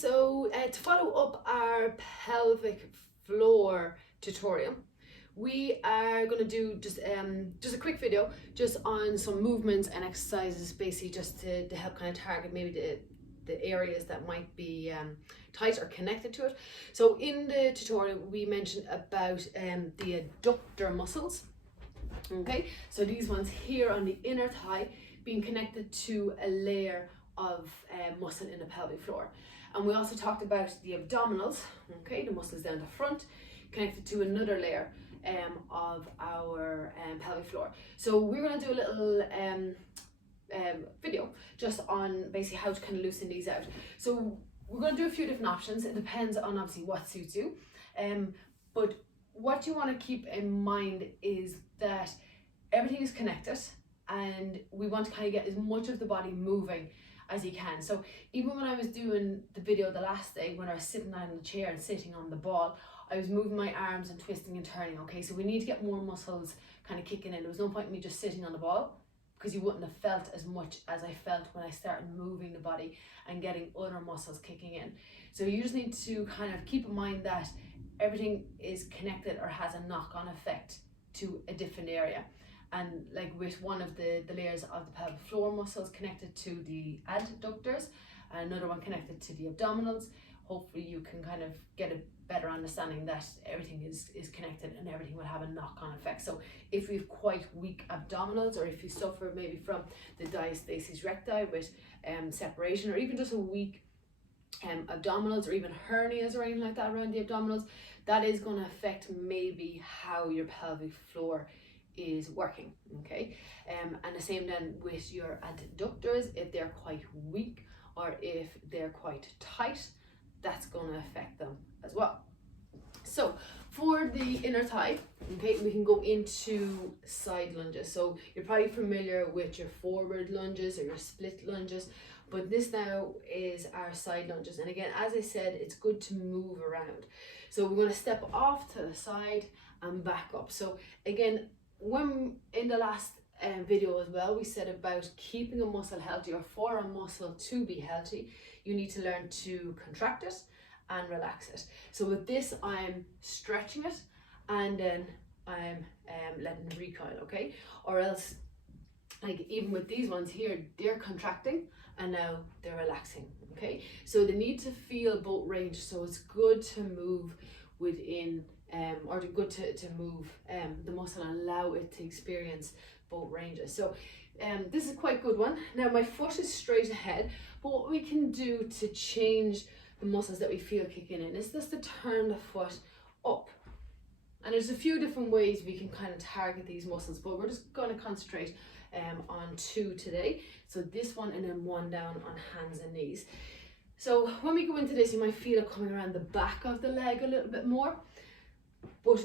To follow up our pelvic floor tutorial, we are going to do just a quick video just on some movements and exercises, basically just to help kind of target maybe the areas that might be tight or connected to it. So in the tutorial we mentioned about the adductor muscles. Okay, so these ones here on the inner thigh being connected to a layer of muscle in the pelvic floor. And we also talked about the abdominals, okay, the muscles down the front, connected to another layer of our pelvic floor. So we're going to do a little video just on basically how to kind of loosen these out. So we're going to do a few different options. It depends on obviously what suits you. But what you want to keep in mind is that everything is connected and we want to kind of get as much of the body moving as you can. So even when I was doing the video the last day, when I was sitting down in the chair and sitting on the ball, I was moving my arms and twisting and turning. Okay, so we need to get more muscles kind of kicking in. There was no point in me just sitting on the ball, because you wouldn't have felt as much as I felt when I started moving the body and getting other muscles kicking in. So you just need to kind of keep in mind that everything is connected or has a knock-on effect to a different area. And like with one of the layers of the pelvic floor muscles connected to the adductors, and another one connected to the abdominals, hopefully you can kind of get a better understanding that everything is connected and everything will have a knock-on effect. So if you have quite weak abdominals, or if you suffer maybe from the diastasis recti with separation, or even just a weak abdominals, or even hernias or anything like that around the abdominals, that is going to affect maybe how your pelvic floor is working. Okay, and the same then with your adductors. If they're quite weak or if they're quite tight, that's going to affect them as well. So for the inner thigh, okay, we can go into side lunges. So you're probably familiar with your forward lunges or your split lunges, but this now is our side lunges. And again, as I said, it's good to move around. So we're going to step off to the side and back up. So again, when in the last video as well, we said about keeping a muscle healthy, or for a muscle to be healthy, you need to learn to contract it and relax it. So with this, I'm stretching it and then I'm letting it recoil, okay? Or else, like even with these ones here, they're contracting and now they're relaxing, okay? So they need to feel both ranges. So it's good to move within or good to move the muscle and allow it to experience both ranges. So this is quite a good one. Now my foot is straight ahead, but what we can do to change the muscles that we feel kicking in is just to turn the foot up. And there's a few different ways we can kind of target these muscles, but we're just going to concentrate on two today. So this one and then one down on hands and knees. So when we go into this, you might feel it coming around the back of the leg a little bit more. But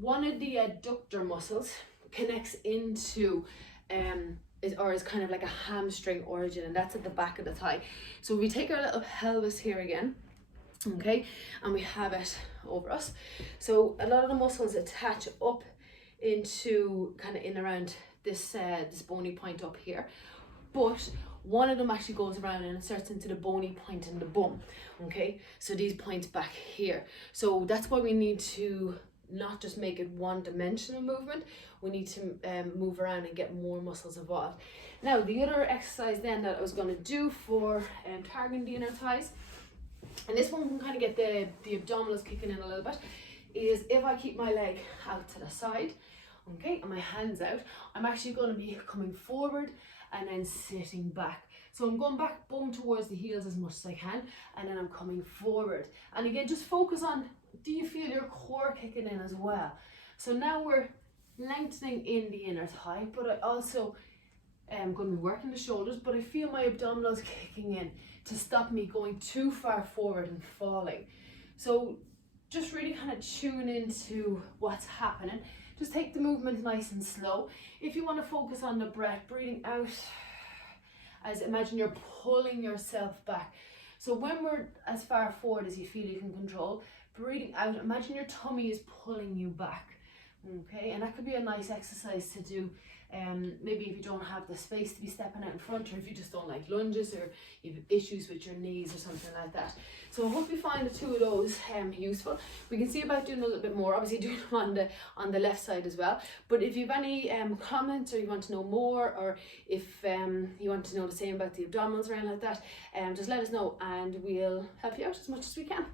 one of the adductor muscles connects into is kind of like a hamstring origin, and that's at the back of the thigh. So we take our little pelvis here again, okay, and we have it over us. So a lot of the muscles attach up into kind of in around this this bony point up here, but one of them actually goes around and inserts into the bony point in the bum. Okay, so these points back here. So that's why we need to not just make it one-dimensional movement. We need to move around and get more muscles involved. Now the other exercise then that I was going to do for targeting the inner thighs, and this one can kind of get the abdominals kicking in a little bit, is if I keep my leg out to the side, okay, and my hands out, I'm actually going to be coming forward and then sitting back. So I'm going back bum towards the heels as much as I can, and then I'm coming forward. And again, just focus on, do you feel your core kicking in as well? So now we're lengthening in the inner thigh, but I also am going to be working the shoulders, but I feel my abdominals kicking in to stop me going too far forward and falling. So just really kind of tune into what's happening. Just take the movement nice and slow. If you want to focus on the breath, breathing out, as imagine you're pulling yourself back. So when we're as far forward as you feel you can control, breathing out, imagine your tummy is pulling you back. Okay, and that could be a nice exercise to do maybe if you don't have the space to be stepping out in front, or if you just don't like lunges, or you have issues with your knees or something like that. So I hope you find the two of those useful. We can see about doing a little bit more, obviously doing them on the left side as well. But if you have any comments, or you want to know more, or if you want to know the same about the abdominals or anything like that, just let us know and we'll help you out as much as we can.